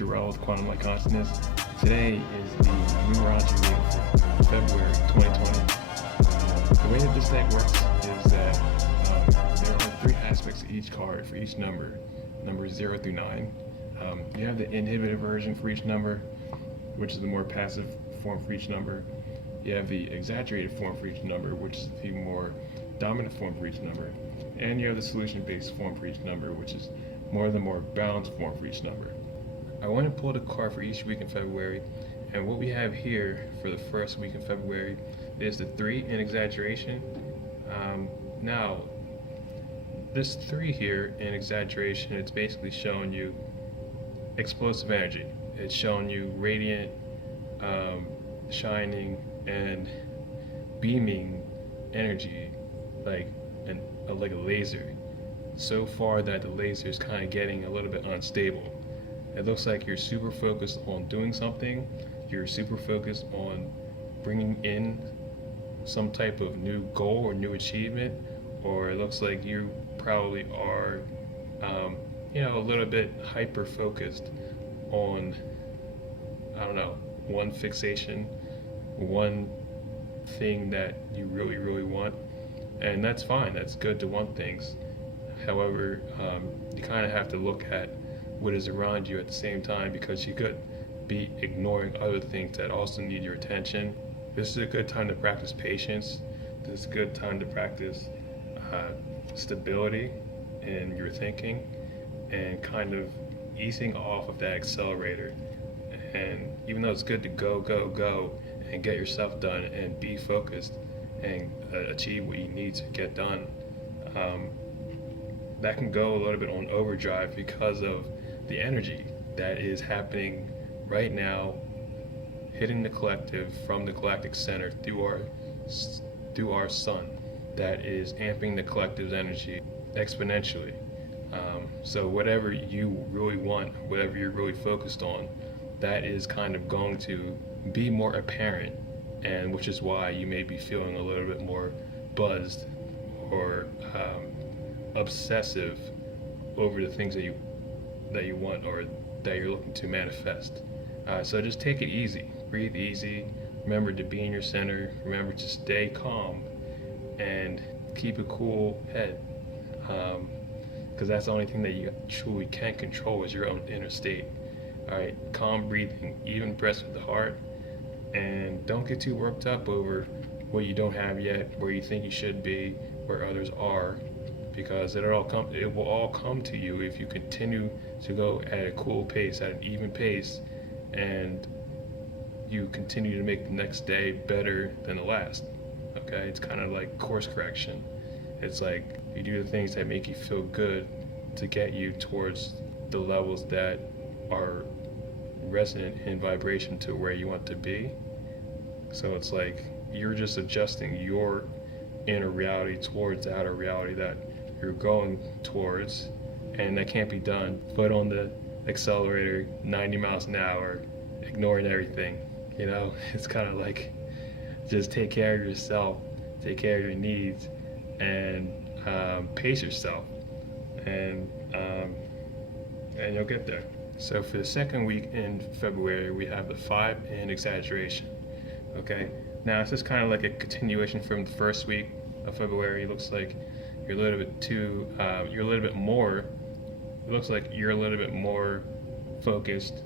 Jarrell with Quantum Light Consciousness. Today is the Numerology reading for February 2020. The way that this deck works is that there are three aspects to each card for each number, numbers 0 through 9. You have the inhibited version for each number, which is the more passive form for each number. You have the exaggerated form for each number, which is the more dominant form for each number. And you have the solution-based form for each number, which is the more balanced form for each number. I want to pull the card for each week in February, and what we have here for the first week in February is the 3 in exaggeration. Now, this 3 here in exaggeration, it's basically showing you explosive energy. It's showing you radiant, shining, and beaming energy, like a laser. So far that the laser is kind of getting a little bit unstable. It looks like you're super focused on doing something. You're super focused on bringing in some type of new goal or new achievement, or it looks like you probably are, a little bit hyper focused on, one fixation, one thing that you really, really want. And that's fine, that's good to want things. However, you kind of have to look at what is around you at the same time, because you could be ignoring other things that also need your attention. This is a good time to practice patience. This is a good time to practice stability in your thinking and kind of easing off of that accelerator. And even though it's good to go and get yourself done and be focused and achieve what you need to get done, that can go a little bit on overdrive because of the energy that is happening right now, hitting the collective from the galactic center through our sun, that is amping the collective's energy exponentially. So whatever you really want, whatever you're really focused on, that is kind of going to be more apparent, and which is why you may be feeling a little bit more buzzed or obsessive over the things that you want or that you're looking to manifest. So just take it easy, breathe easy, remember to be in your center, remember to stay calm and keep a cool head, because that's the only thing that you truly can control is your own inner state. Alright, calm breathing, even breaths with the heart, and don't get too worked up over what you don't have yet, where you think you should be, where others are, because it will all come to you if you continue to go at a cool pace, at an even pace, and you continue to make the next day better than the last. Okay, it's kind of like course correction. It's like you do the things that make you feel good to get you towards the levels that are resonant in vibration to where you want to be. So it's like you're just adjusting your inner reality towards the outer reality that you're going towards, and that can't be done foot on the accelerator 90 miles an hour, ignoring everything. It's kind of like just take care of yourself, take care of your needs, and pace yourself, and you'll get there. So for the second week in February, we have the 5 in exaggeration. Okay, now it's just kind of like a continuation from the first week of February. It looks like you're a little bit more focused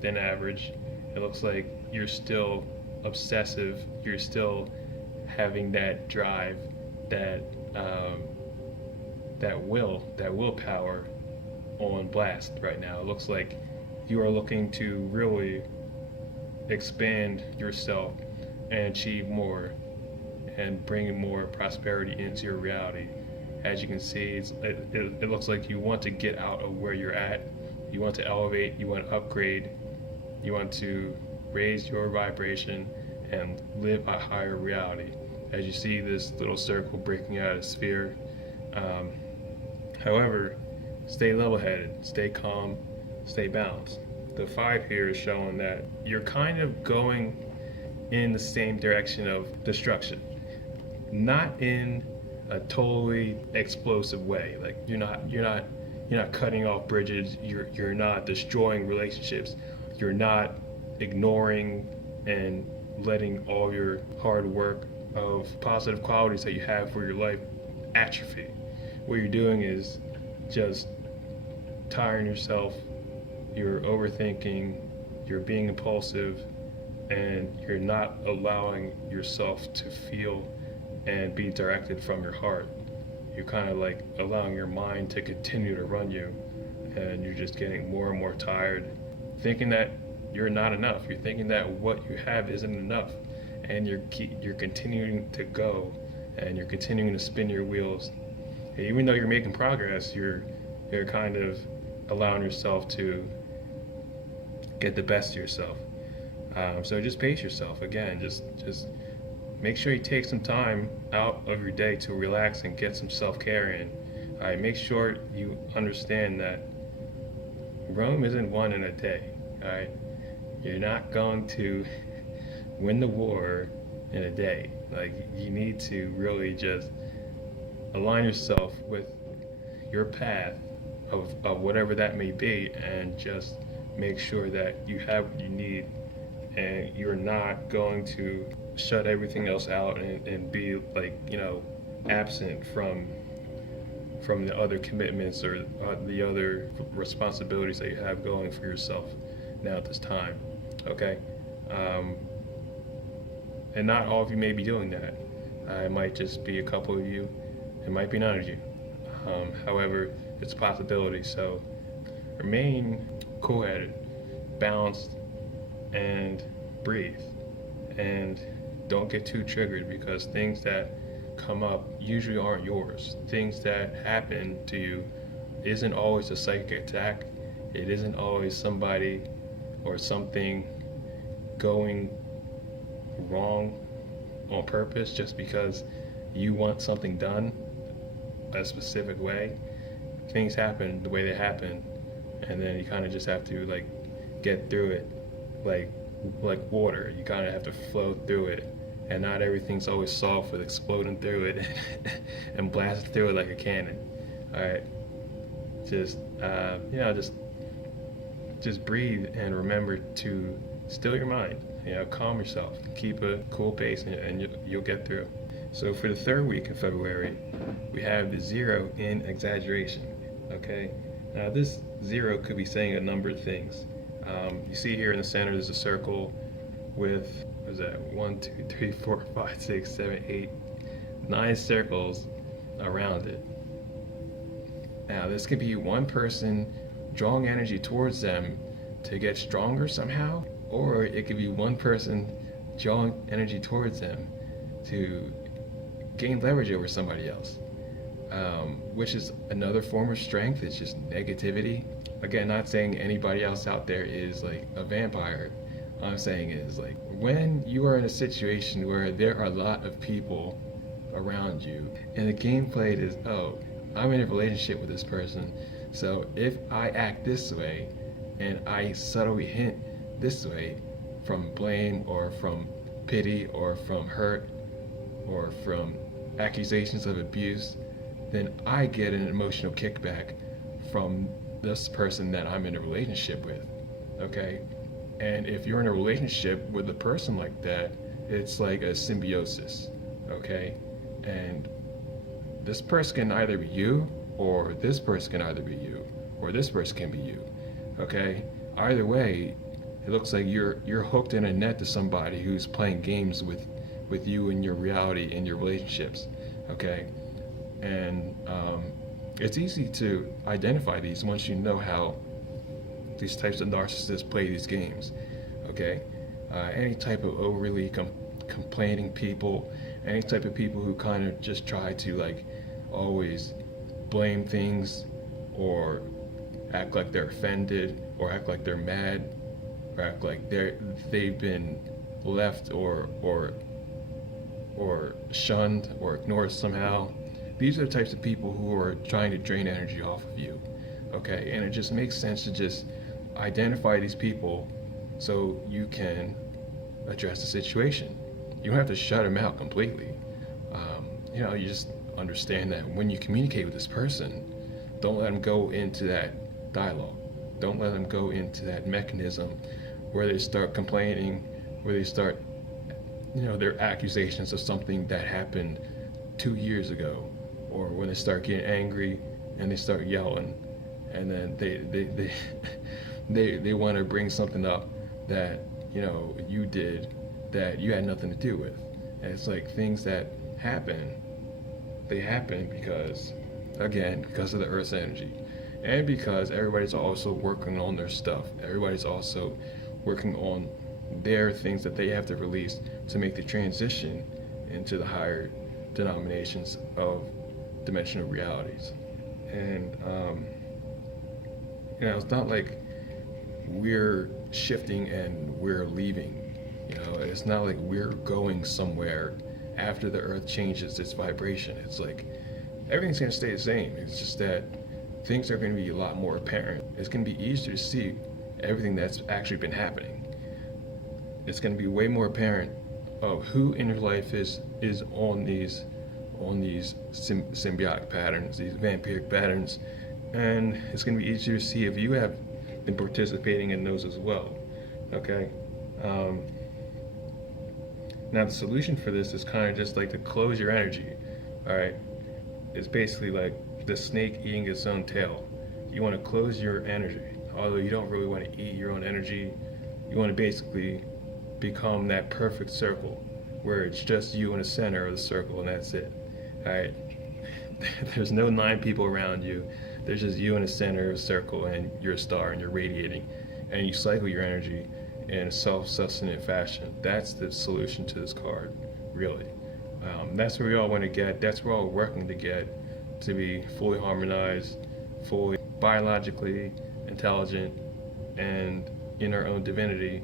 than average. It looks like you're still obsessive, you're still having that drive, that willpower on blast right now. It looks like you are looking to really expand yourself and achieve more and bring more prosperity into your reality. As you can see, it looks like you want to get out of where you're at. You want to elevate, you want to upgrade, you want to raise your vibration and live a higher reality. As you see this little circle breaking out of a sphere. However, stay level-headed, stay calm, stay balanced. The 5 here is showing that you're kind of going in the same direction of destruction, not in a totally explosive way. Like you're not you're not cutting off bridges, you're not destroying relationships, you're not ignoring and letting all your hard work of positive qualities that you have for your life atrophy. What you're doing is just tiring yourself, you're overthinking, you're being impulsive, and you're not allowing yourself to feel and be directed from your heart. You're kind of like allowing your mind to continue to run you, and you're just getting more and more tired, thinking that you're not enough. You're thinking that what you have isn't enough, and you're continuing to go, and you're continuing to spin your wheels. And even though you're making progress, you're kind of allowing yourself to get the best of yourself. So just pace yourself. Again, just make sure you take some time out of your day to relax and get some self-care in. Make sure you understand that Rome isn't won in a day. All right, you're not going to win the war in a day. Like, you need to really just align yourself with your path of whatever that may be, and just make sure that you have what you need, and you're not going to shut everything else out and be like, absent from the other commitments or the other responsibilities that you have going for yourself now at this time. Okay, and not all of you may be doing that. It might just be a couple of you, it might be none of you. However, it's a possibility. So remain cool-headed, balanced, and breathe. And don't get too triggered, because things that come up usually aren't yours. Things that happen to you isn't always a psychic attack. It isn't always somebody or something going wrong on purpose just because you want something done a specific way. Things happen the way they happen, and then you kind of just have to get through it like water. You kind of have to flow through it, and not everything's always solved with exploding through it and blasting through it like a cannon. All right, just breathe and remember to still your mind. Calm yourself, keep a cool pace, and you'll get through. So for the third week of February, we have the 0 in exaggeration. Okay, now this 0 could be saying a number of things. You see here in the center there's a circle with, what is that, 1, 2, 3, 4, 5, 6, 7, 8, 9 circles around it. Now this could be one person drawing energy towards them to get stronger somehow, or it could be one person drawing energy towards them to gain leverage over somebody else, which is another form of strength. It's just negativity. Again, not saying anybody else out there is like a vampire. All I'm saying is, when you are in a situation where there are a lot of people around you, and the game played is, oh, I'm in a relationship with this person, so if I act this way and I subtly hint this way, from blame or from pity or from hurt or from accusations of abuse, then I get an emotional kickback from this person that I'm in a relationship with. Okay, and if you're in a relationship with a person like that, it's like a symbiosis. Okay, and this person can either be you, or this person can either be you, or this person can be you. Okay, either way, it looks like you're hooked in a net to somebody who's playing games with you and your reality and your relationships. Okay, and it's easy to identify these once you know how these types of narcissists play these games. Okay, any type of overly complaining people, any type of people who kind of just try to always blame things, or act like they're offended, or act like they're mad, or act like they've been left or shunned or ignored somehow. These are the types of people who are trying to drain energy off of you. Okay, and it just makes sense to just identify these people so you can address the situation. You don't have to shut them out completely. You just understand that when you communicate with this person, Don't let them go into that dialogue. Don't let them go into that mechanism where they start complaining, where they start, their accusations of something that happened 2 years ago, or when they start getting angry and they start yelling, and then they want to bring something up that you did that you had nothing to do with. And it's like things that happen, they happen because of the Earth's energy, and because everybody's also working on their stuff. Everybody's also working on their things that they have to release to make the transition into the higher denominations of dimensional realities. And it's not like we're shifting and we're leaving. It's not like we're going somewhere after the Earth changes its vibration. It's like everything's going to stay the same. It's just that things are going to be a lot more apparent. It's going to be easier to see everything that's actually been happening. It's going to be way more apparent of who in your life is on these symbiotic patterns, these vampiric patterns, and it's going to be easier to see if you have been participating in those as well. Okay. Now the solution for this is kind of just like to close your energy. All right. It's basically like the snake eating its own tail. You want to close your energy. Although you don't really want to eat your own energy, you want to basically become that perfect circle where it's just you in the center of the circle and that's it. All right. There's no 9 people around you. There's just you in the center of the circle, and you're a star and you're radiating, and you cycle your energy in a self-sustenant fashion. That's the solution to this card, really. That's where we all want to get. That's where we're all working to get, to be fully harmonized, fully biologically intelligent, and in our own divinity,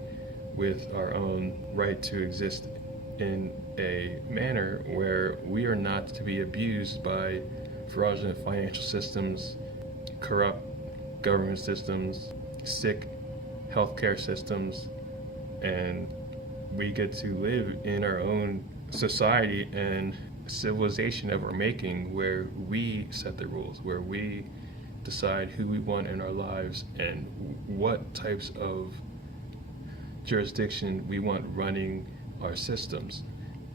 with our own right to exist in a manner where we are not to be abused by fraudulent financial systems, corrupt government systems, sick healthcare systems, and we get to live in our own society and civilization of our making, where we set the rules, where we decide who we want in our lives and what types of jurisdiction we want running our systems.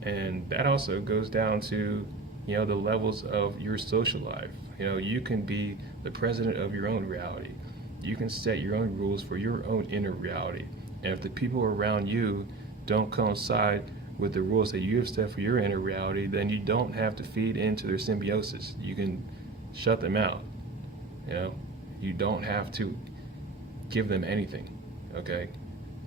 And that also goes down to the levels of your social life. You can be the president of your own reality. You can set your own rules for your own inner reality. And if the people around you don't coincide with the rules that you have set for your inner reality, then you don't have to feed into their symbiosis. You can shut them out. You don't have to give them anything. Okay?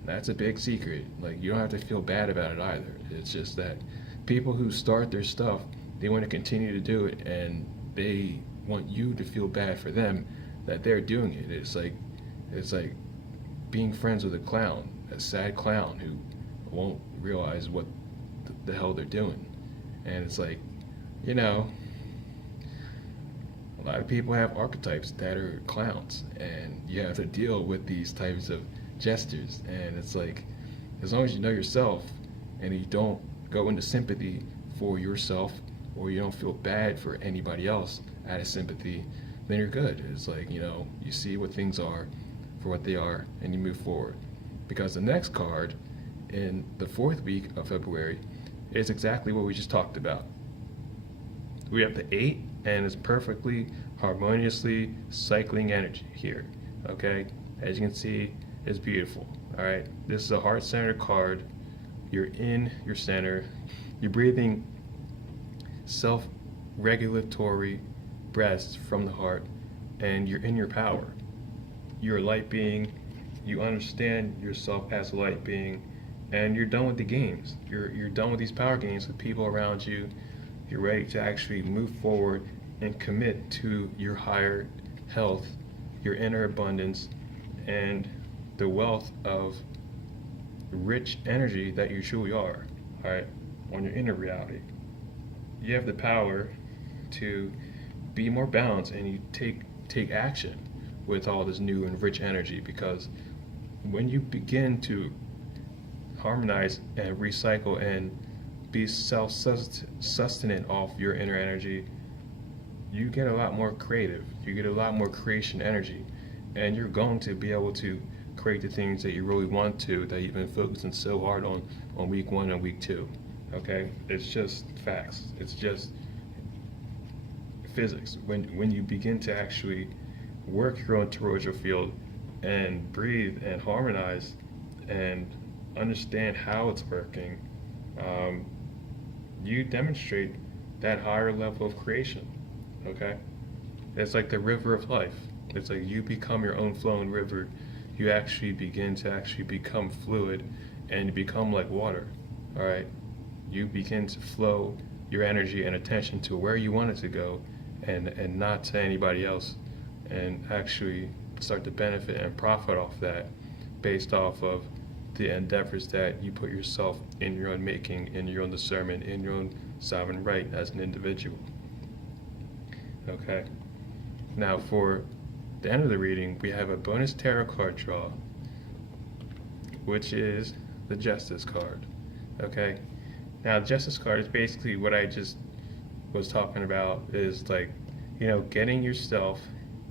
That's a big secret. Like, you don't have to feel bad about it either. It's just that people who start their stuff, they want to continue to do it, and they want you to feel bad for them that they're doing it. It's like being friends with a clown, a sad clown who won't realize what the hell they're doing. And it's like, a lot of people have archetypes that are clowns, and you have to deal with these types of gestures. And it's like, as long as you know yourself and you don't go into sympathy for yourself, or you don't feel bad for anybody else out of sympathy, then you're good. It's like, you see what things are for what they are, and you move forward. Because the next card in the 4th week of February is exactly what we just talked about. We have the 8, and it's perfectly harmoniously cycling energy here. Okay, as you can see, it's beautiful. All right, this is a heart-centered card. You're in your center. You're breathing self-regulatory breaths from the heart, and you're in your power. You're a light being. You understand yourself as a light being, and you're done with the games. You're done with these power games with people around you. You're ready to actually move forward and commit to your higher health, your inner abundance, and the wealth of rich energy that you truly are. All right, on your inner reality, you have the power to be more balanced, and you take action with all this new and rich energy, because when you begin to harmonize and recycle and be self-sustenant off your inner energy, you get a lot more creative. You get a lot more creation energy, and you're going to be able to create the things that you really want to, that you've been focusing so hard on week 1 and week 2. Okay, it's just facts. It's just physics. When you begin to actually work your own toroidal field and breathe and harmonize and understand how it's working, you demonstrate that higher level of creation. Okay, it's like the river of life. It's like you become your own flowing river. You actually begin to actually become fluid, and you become like water. All right, you begin to flow your energy and attention to where you want it to go, and not to anybody else, and actually start to benefit and profit off that, based off of the endeavors that you put yourself in your own making, in your own discernment, in your own sovereign right as an individual. Okay, now for the end of the reading, we have a bonus tarot card draw, which is the Justice card. Okay, now the Justice card is basically what I just was talking about, is like, getting yourself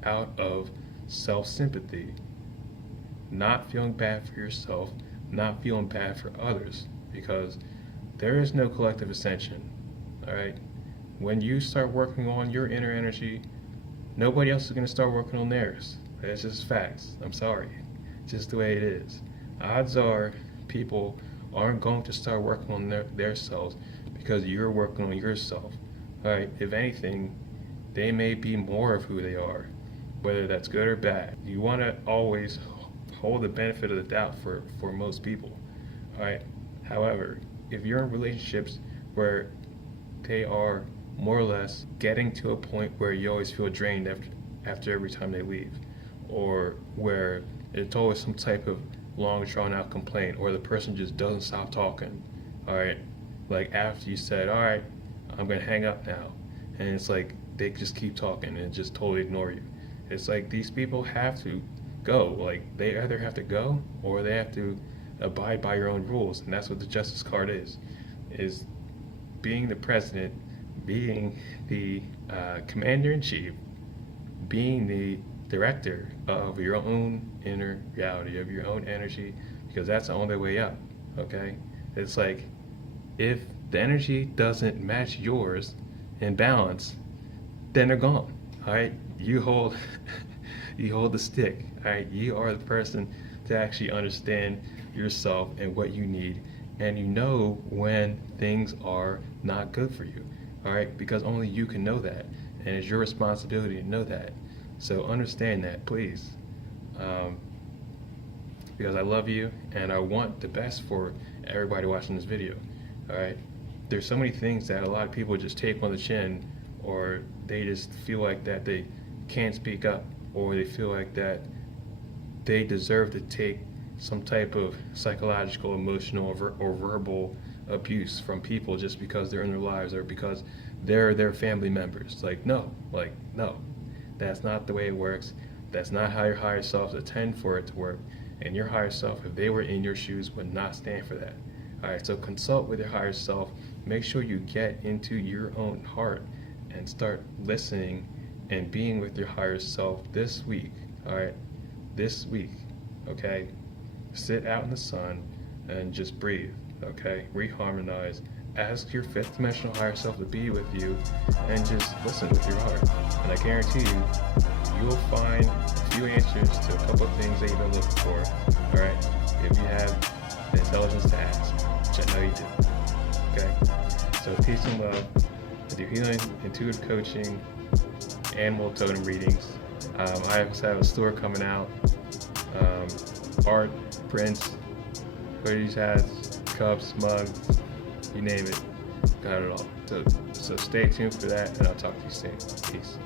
out of self-sympathy, not feeling bad for yourself, not feeling bad for others, because there is no collective ascension. All right, when you start working on your inner energy, nobody else is going to start working on theirs. It's just facts. I'm sorry, it's just the way it is. Odds are people aren't going to start working on their selves because you're working on yourself. All right, if anything, they may be more of who they are, whether that's good or bad. You want to always hold the benefit of the doubt for most people. All right, however, if you're in relationships where they are more or less getting to a point where you always feel drained after every time they leave, or where it's always some type of long drawn out complaint, or the person just doesn't stop talking, all right, like after you said, all right, I'm gonna hang up now, and it's like they just keep talking and just totally ignore you. It's like these people have to go. Like, they either have to go or they have to abide by your own rules, and that's what the Justice card is being the president, being the commander-in-chief, being the director of your own inner reality, of your own energy, because that's the only way up. Okay, it's like, if the energy doesn't match yours in balance, then they're gone. All right, you hold you hold the stick. All right, you are the person to actually understand yourself and what you need, and you know when things are not good for you. All right, because only you can know that, and it's your responsibility to know that. So understand that, please, because I love you and I want the best for everybody watching this video. All right, there's so many things that a lot of people just take on the chin, or they just feel like that they can't speak up, or they feel like that they deserve to take some type of psychological, emotional, or verbal abuse from people just because they're in their lives, or because they're their family members. No, that's not the way it works. That's not how your higher selves intend for it to work. And your higher self, if they were in your shoes, would not stand for that. All right, so consult with your higher self. Make sure you get into your own heart and start listening and being with your higher self this week. All right, this week. Okay, sit out in the sun and just breathe. Okay, reharmonize. Ask your fifth dimensional higher self to be with you, and just listen with your heart. And I guarantee you, you will find a few answers to a couple of things that you've been looking for. All right, if you have the intelligence to ask, which I know you do. Okay, so peace and love with your healing, intuitive coaching, animal totem readings. I also have a store coming out. Art, prints, hoodies, hats, cups, mugs, you name it, got it all. So stay tuned for that, and I'll talk to you soon. Peace.